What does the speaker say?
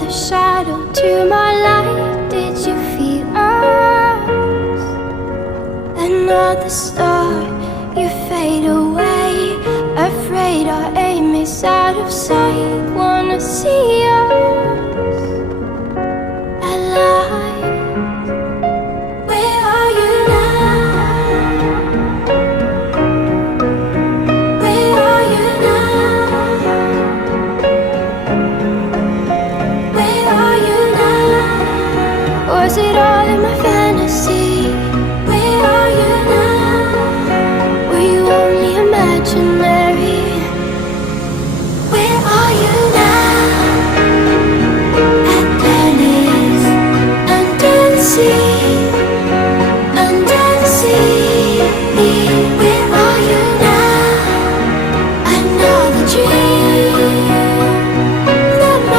another shadow to my light. Did you feel us? Another star, you fade away, afraid our aim is out of sight.